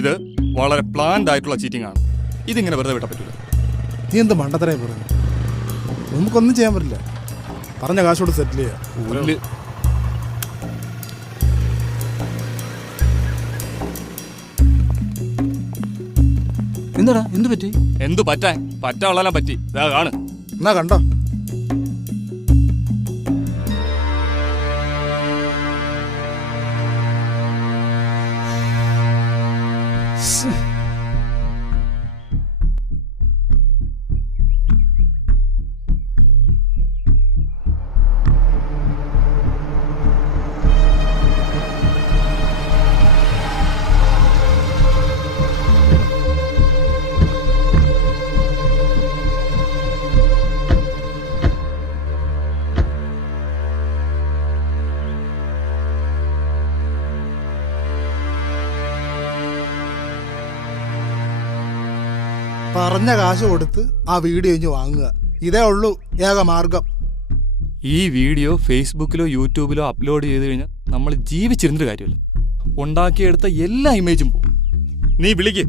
ഇത് വളരെ പ്ലാൻഡ് ആയിട്ടുള്ള ചീറ്റിംഗ് ആണ്. ഇതിങ്ങനെ വെറുതെ വിട്ടാൻ പറ്റില്ല. നീ എന്ത് മണ്ടത്തരായി പറഞ്ഞു? നമുക്കൊന്നും ചെയ്യാൻ പറ്റില്ല. പറഞ്ഞ കാശോട് സെറ്റിൽ ചെയ്യാം. എന്താടാ, എന്ത് പറ്റി? എന്തു പറ്റാൻ? പറ്റാനുള്ളതെല്ലാം പറ്റി. ഇതാ കാണ്. എന്നാ കണ്ടോ? പറഞ്ഞ കാശ് കൊടുത്ത് ആ വീഡിയോ ഇഞ്ഞ് വാങ്ങുക. ഇതേ ഉള്ളൂ ഏക മാർഗം. ഈ വീഡിയോ ഫേസ്ബുക്കിലോ യൂട്യൂബിലോ അപ്ലോഡ് ചെയ്ത് കഴിഞ്ഞാൽ നമ്മൾ ജീവിച്ചിരുന്നിട്ട് കാര്യമില്ല. ഉണ്ടാക്കിയെടുത്ത എല്ലാ ഇമേജും പോകും. നീ വിളിക്ക്.